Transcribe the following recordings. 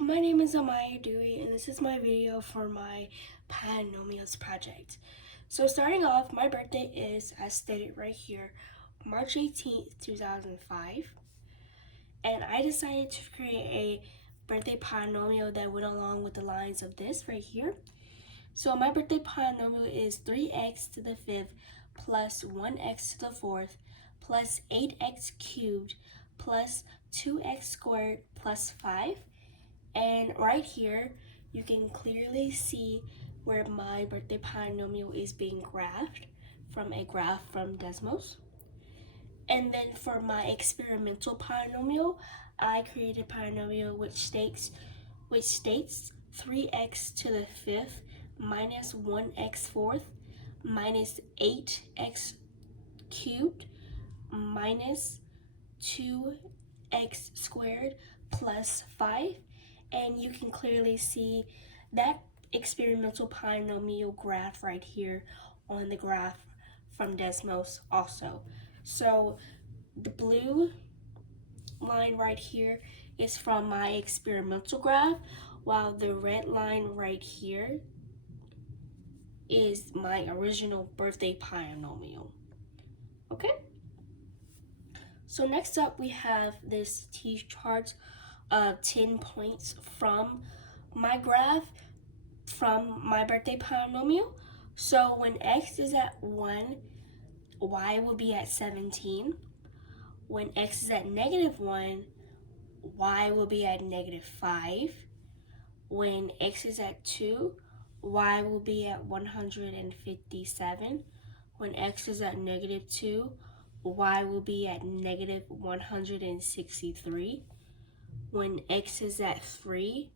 my name is Amaya Dewey, and this is my video for my Polynomials project. So starting off, my birthday is, as stated right here, March 18th, 2005. And I decided to create a birthday polynomial that went along with the lines of this right here. So my birthday polynomial is 3x to the 5th plus 1x to the 4th plus 8x cubed plus 2x squared plus 5. And right here, you can clearly see where my birthday polynomial is being graphed from a graph from Desmos. And then for my experimental polynomial, I created a polynomial which states 3x to the 5th minus 1x fourth minus 8x cubed minus 2x squared plus 5. And you can clearly see that experimental polynomial graph right here on the graph from Desmos also. So the blue line right here is from my experimental graph, while the red line right here is my original birthday polynomial. Okay? So next up we have this T-chart of 10 points from my graph from my birthday polynomial. So when x is at 1, y will be at 17. When x is at negative 1, y will be at negative 5. When x is at 2, y will be at 157. When x is at negative 2, y will be at negative 163. When x is at 3,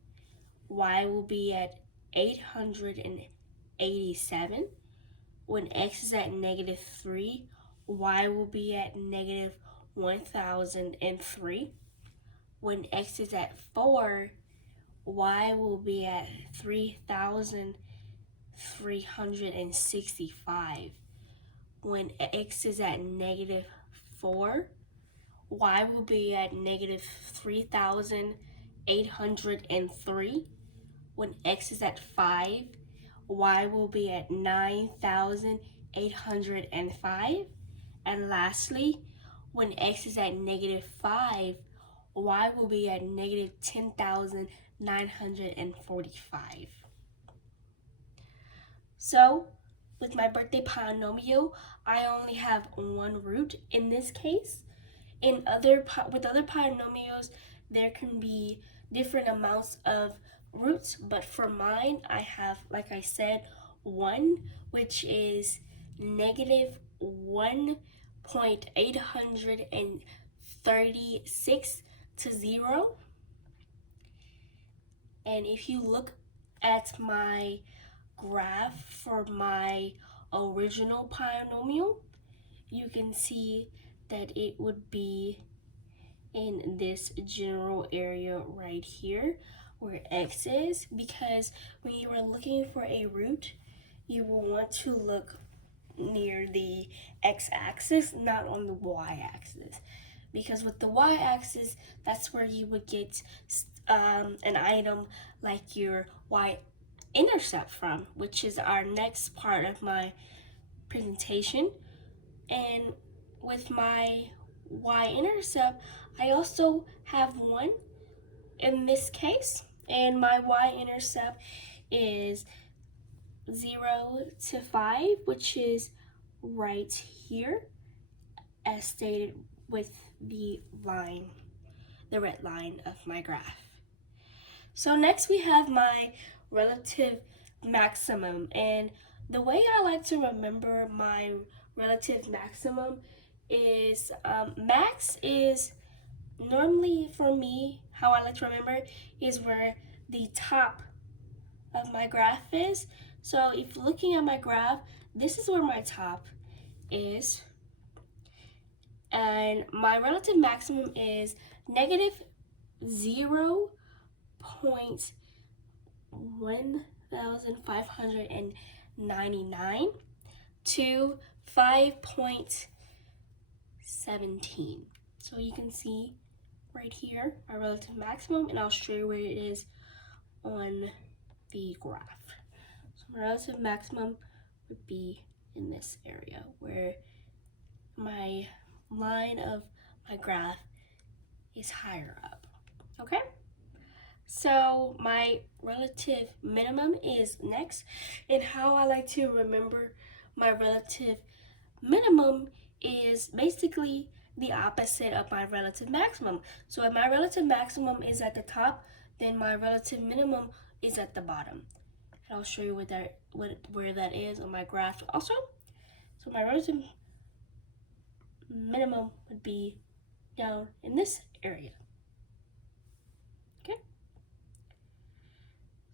y will be at 887. When x is at negative 3, y will be at negative 1003. When x is at 4, y will be at 3365. When x is at negative 4, y will be at negative 3803. When x is at 5, y will be at 9805. And lastly, when x is at negative 5, y will be at negative 10,945. So, with my birthday polynomial, I only have one root in this case. With other polynomials, there can be different amounts of roots, but for mine, I have, like I said, 1, which is negative 1.836 to 0. And if you look at my graph for my original polynomial, you can see that it would be in this general area right here where x is, because when you are looking for a root, you will want to look near the x-axis, not on the y-axis, because with the y-axis, that's where you would get an item like your y-intercept from, which is our next part of my presentation. And with my y-intercept, I also have 1 in this case, and my y-intercept is 0 to 5, which is right here, as stated with the line, the red line of my graph. So next we have my relative maximum, and the way I like to remember my relative maximum is max is normally, for me, how I like to remember is where the top of my graph is. So if looking at my graph, this is where my top is, and my relative maximum is negative 0.1599 to 5.17. So you can see right here, my relative maximum, and I'll show you where it is on the graph. So my relative maximum would be in this area where my line of my graph is higher up. Okay? So my relative minimum is next, and how I like to remember my relative minimum is basically the opposite of my relative maximum. So if my relative maximum is at the top, then my relative minimum is at the bottom. And I'll show you where that is on my graph also. So my relative minimum would be down in this area. Okay.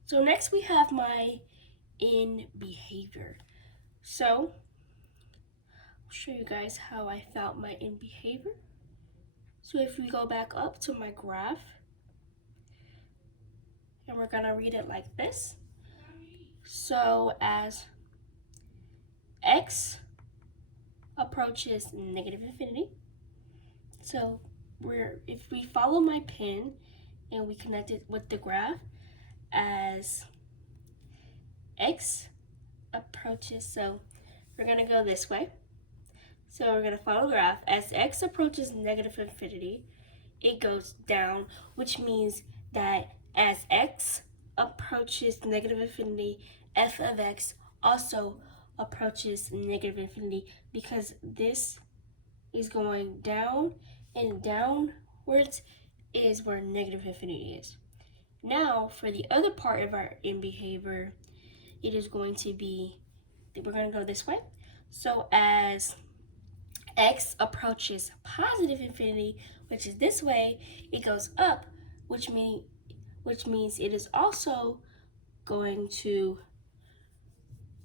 So next we have my in behavior. So I'll show you guys how I found my in behavior. So if we go back up to my graph, and we're gonna read it like this. So as x approaches negative infinity, so if we follow my pin and we connect it with the graph, as x approaches, so we're gonna go this way. So we're gonna follow the graph. As x approaches negative infinity, it goes down, which means that as x approaches negative infinity, f of x also approaches negative infinity, because this is going down, and downwards is where negative infinity is. Now, for the other part of our in behavior, it is going to be, we're going to go this way. So as x approaches positive infinity, which is this way, it goes up, which means it is also going to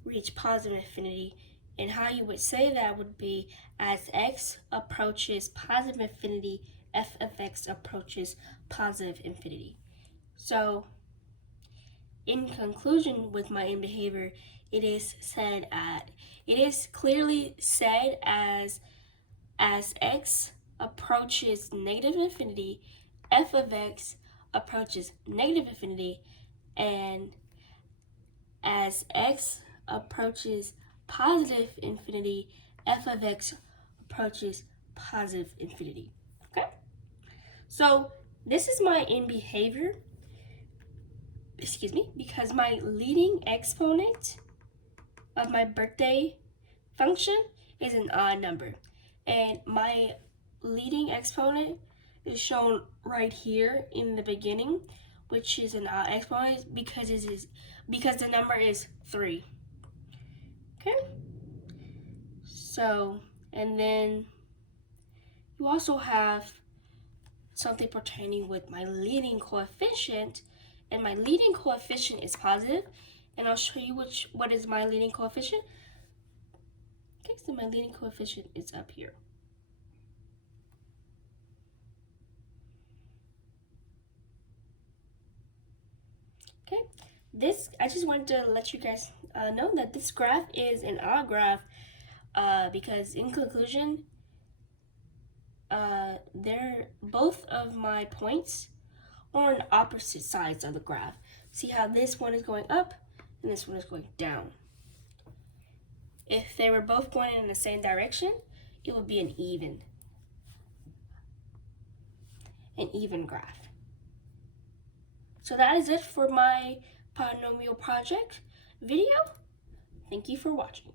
reach positive infinity. And how you would say that would be, as x approaches positive infinity, f of x approaches positive infinity. So in conclusion with my in behavior, it is clearly said as x approaches negative infinity, f of x approaches negative infinity, and as x approaches positive infinity, f of x approaches positive infinity. Okay? So this is my in behavior, because my leading exponent of my birthday function is an odd number. And my leading exponent is shown right here in the beginning, which is an odd exponent because the number is 3. Okay? So, and then you also have something pertaining with my leading coefficient, and my leading coefficient is positive, and I'll show you what is my leading coefficient. Okay, so my leading coefficient is up here. Okay, I just wanted to let you guys know that this graph is an odd graph because in conclusion, both of my points are on opposite sides of the graph. See how this one is going up and this one is going down. If they were both going in the same direction, it would be an even graph. So that is it for my polynomial project video. Thank you for watching.